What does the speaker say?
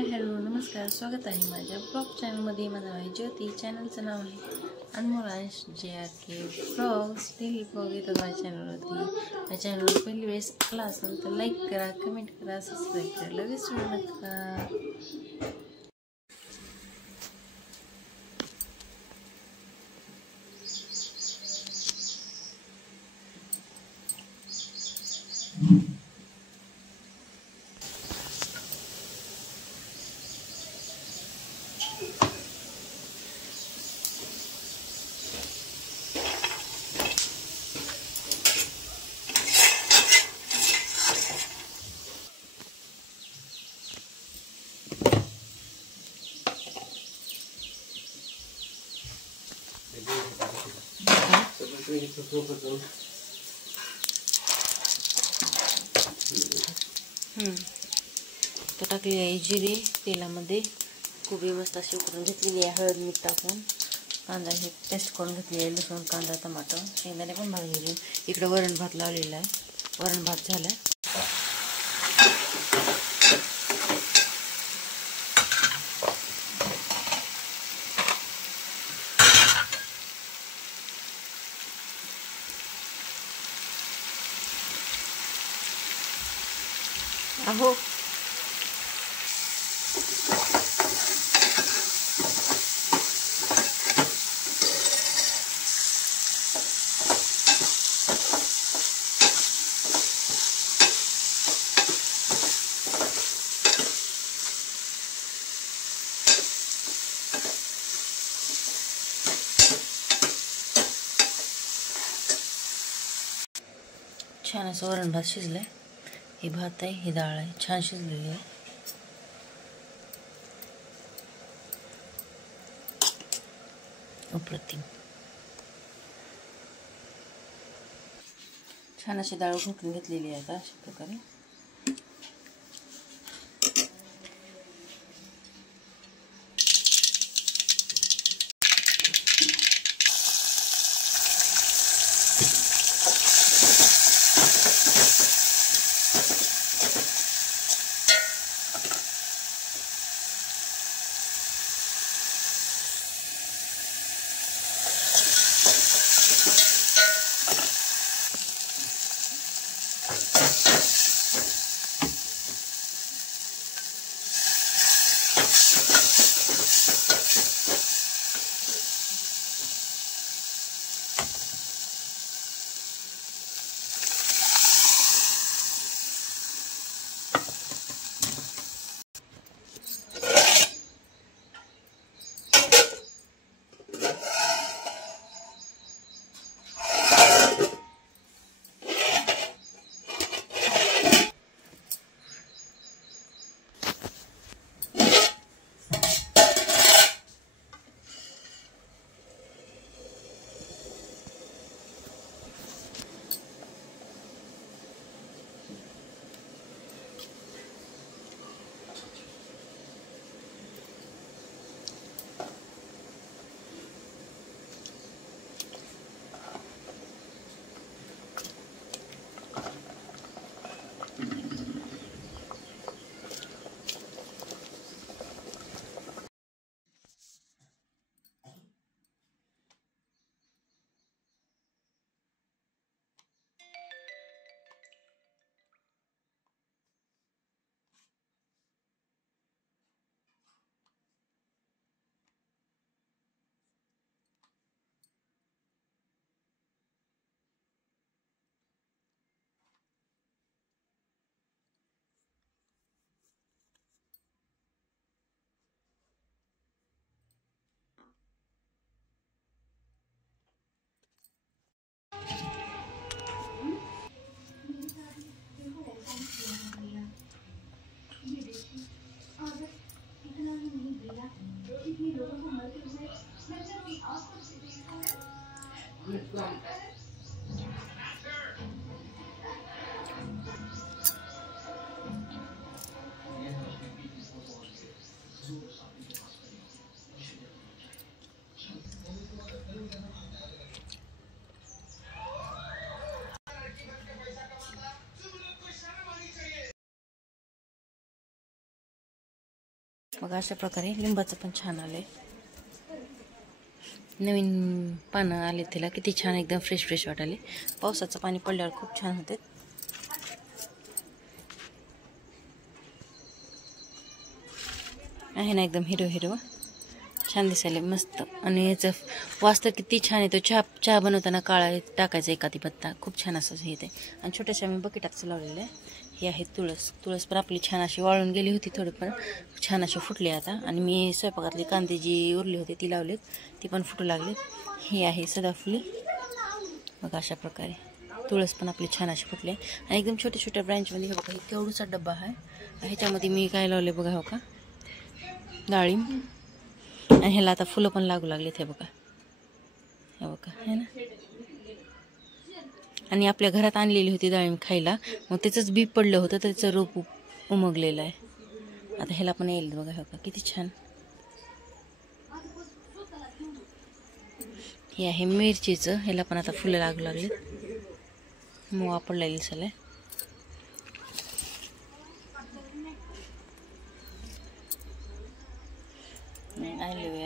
Hi hello नमस्कार, स्वागत आहे माझ्या ब्लॉग चॅनलमध्ये. माझं नाव आहे ज्योती, चॅनलचं नाव आहे अनमोल अंश JRK ब्लॉग्स. डेली ब्लॉग येतात माझ्या चॅनलवरती. माझ्या चॅनलवर पहिली वेळेस आला असेल तर लाईक करा, कमेंट करा, सबस्क्राईब करायला विसरू नका. तर टाकली आहे जिरे तेलामध्ये. कोबी मस्त अशी उकळून घेतलेली आहे, हळद मीठ टाकून. कांदा हे पेस्ट करून घेतली आहे, लसूण कांदा टमाटर शेंगदाणे पण भाजलेले. इकडे वरण भात लावलेला आहे, वरण भात झाला. अहो छान असं वरण भात शिजलंय. हे भात आहे, ही डाळ आहे, छान शिजलेली आहे. अप्रतिम. छान अशी डाळ घोटून घेतलेली आहे. आता अशा प्रकारे बघा अशा प्रकारे लिंबाचं पण छान आलंय, नवीन पानं आले त्याला, किती छान एकदम फ्रेश फ्रेश वाटाले. पावसाचं पाणी पडल्यावर खूप छान होते. आहे ना एकदम हिरवं हिरवं छान दिसायला मस्त. आणि याचा वास तर किती छान येतो. चहा बनवताना काळा टाकायचा एखादी पत्ता, खूप छान असं हे येते. आणि छोट्याशा मी बकेटात लावलेलं आहे. ही आहे तुळस पण आपली छान अशी वाळून गेली होती, थोडी पण छान अशी फुटली आता. आणि मी स्वयंपाकातली कांदे जी उरली होती ती लावलीत, ती पण फुटू लागलीत. ही आहे सदाफुली. बघा अशा प्रकारे तुळस पण आपली छान अशी फुटली. आणि एकदम छोट्या छोट्या ब्रँचमध्ये हे बघा, केवढूसा डब्बा आहे. ह्याच्यामध्ये मी काय लावले बघा, हो का डाळिंब. आणि ह्याला आता फुलं पण लागू लागलेत, हे बघा, हे बघा, है ना. आणि आपल्या घरात आणलेली होती डाळिंब खायला, मग त्याचंच बी पडलं होतं, त्याचं रोप उमगलेलं आहे. आता ह्याला पण येईल बघा, हो का किती छान. हे आहे मिरचीचं, ह्याला पण आता फुलं लागू लागलेत, मग पडलेली दिसायला. ॲलोवेरा